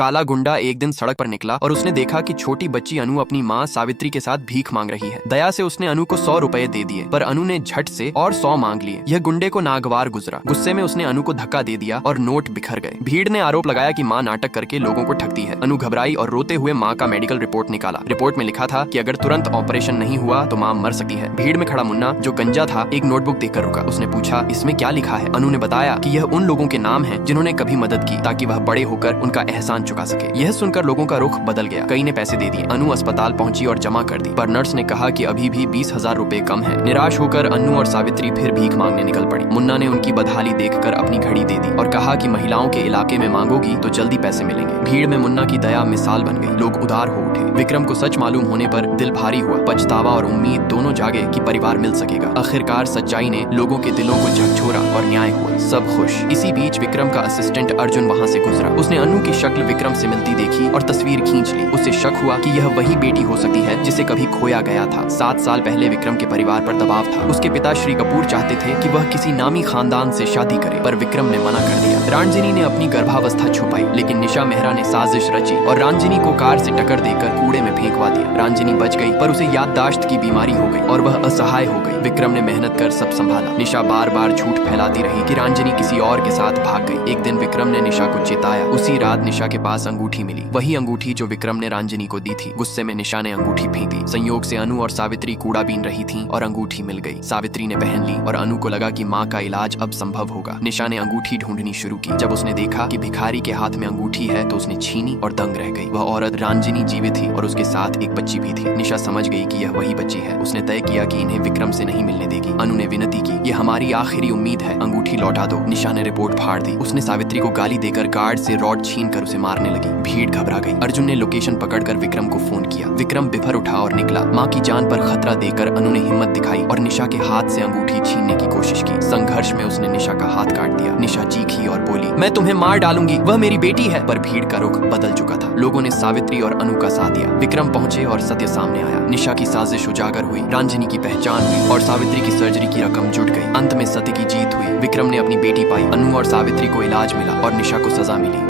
काला गुंडा एक दिन सड़क पर निकला और उसने देखा कि छोटी बच्ची अनु अपनी माँ सावित्री के साथ भीख मांग रही है। दया से उसने अनु को 100 रुपए दे दिए, पर अनु ने झट से और 100 मांग लिए। यह गुंडे को नागवार गुजरा। गुस्से में उसने अनु को धक्का दे दिया और नोट बिखर गए। भीड़ ने आरोप लगाया कि माँ नाटक करके लोगों को ठगती है। अनु घबराई और रोते हुए माँ का मेडिकल रिपोर्ट निकाला। रिपोर्ट में लिखा था कि अगर तुरंत ऑपरेशन नहीं हुआ तो माँ मर सकती है। भीड़ में खड़ा मुन्ना, जो गंजा था, एक नोटबुक देखकर रुका। उसने पूछा, इसमें क्या लिखा है? अनु ने बताया कि यह उन लोगों के नाम हैं जिन्होंने कभी मदद की, ताकि वह बड़े होकर उनका एहसान चुका सके। यह सुनकर लोगों का रुख बदल गया। कई ने पैसे दे दिए। अनु अस्पताल पहुंची और जमा कर दी, पर नर्स ने कहा कि अभी भी 20,000 रुपए कम है। निराश होकर अनु और सावित्री फिर भीख मांगने निकल पड़ी। मुन्ना ने उनकी बदहाली देखकर अपनी घड़ी दे दी और कहा कि महिलाओं के इलाके में मांगोगी तो जल्दी पैसे मिलेंगे। भीड़ में मुन्ना की दया मिसाल बन गई। लोग उदार हो उठे। विक्रम को सच मालूम होने पर दिल भारी हुआ। पछतावा और उम्मीद दोनों जागे कि परिवार मिल सकेगा। आखिरकार सच्चाई ने लोगों के दिलों को झकझोरा और न्याय हुआ। सब खुश। इसी बीच विक्रम का असिस्टेंट अर्जुन वहाँ से गुजरा। उसने अनु की शक्ल विक्रम से मिलती देखी और तस्वीर खींच ली। उसे शक हुआ कि यह वही बेटी हो सकती है जिसे कभी खोया गया था। 7 साल पहले विक्रम के परिवार पर दबाव था। उसके पिता श्री कपूर चाहते थे कि वह किसी नामी खानदान से शादी करे, पर विक्रम ने मना कर दिया। रांझनी ने अपनी गर्भावस्था छुपाई, लेकिन निशा मेहरा ने साजिश रची और रांझनी को कार से टक्कर देकर कूड़े में फेंकवा दिया। रांझनी बच गई, पर उसे याददाश्त की बीमारी हो गई और वह असहाय हो गई। विक्रम ने मेहनत कर सब संभाला। निशा बार बार झूठ फैलाती रही कि रांझनी किसी और के साथ भाग गई। एक दिन विक्रम ने निशा को चेताया। उसी रात निशा के पास अंगूठी मिली, वही अंगूठी जो विक्रम ने रांझनी को दी थी। गुस्से में निशा ने अंगूठी फेंक दी। संयोग से अनु और सावित्री कूड़ा बीन रही थीं और अंगूठी मिल गई। सावित्री ने पहन ली और अनु को लगा कि माँ का इलाज अब संभव होगा। निशा ने अंगूठी ढूंढनी शुरू की। जब उसने देखा कि भिखारी के हाथ में अंगूठी है तो उसने छीनी और दंग रह गई। वह औरत रांझनी जीवित थी और उसके साथ एक बच्ची भी थी। निशा समझ गई कि यह वही बच्ची है। उसने तय किया कि इन्हें विक्रम से नहीं मिलने देगी। अनु ने विनती की, ये हमारी आखिरी उम्मीद है, अंगूठी लौटा दो। निशा ने रिपोर्ट फाड़ दी। उसने सावित्री को गाली देकर गार्ड से रॉड छीनकर उसे मारने लगी। भीड़ घबरा गई। अर्जुन ने लोकेशन पकड़कर विक्रम को फोन किया। विक्रम बिफर उठा और निकला। माँ की जान पर खतरा देकर अनु ने हिम्मत दिखाई और निशा के हाथ से अंगूठी छीनने की कोशिश की। संघर्ष में उसने निशा का हाथ काट दिया। निशा चीखी और बोली, मैं तुम्हें मार डालूंगी, वह मेरी बेटी है। पर भीड़ का रुख बदल चुका था। लोगों ने सावित्री और अनु का साथ दिया। विक्रम पहुंचे और सत्य सामने आया। निशा की साजिश उजागर हुई। रांझनी की पहचान हुई और सावित्री की सर्जरी की रकम जुट गई। अंत में सत्य की जीत हुई। विक्रम ने अपनी बेटी पाई। अनु और सावित्री को इलाज मिला और निशा को सजा मिली।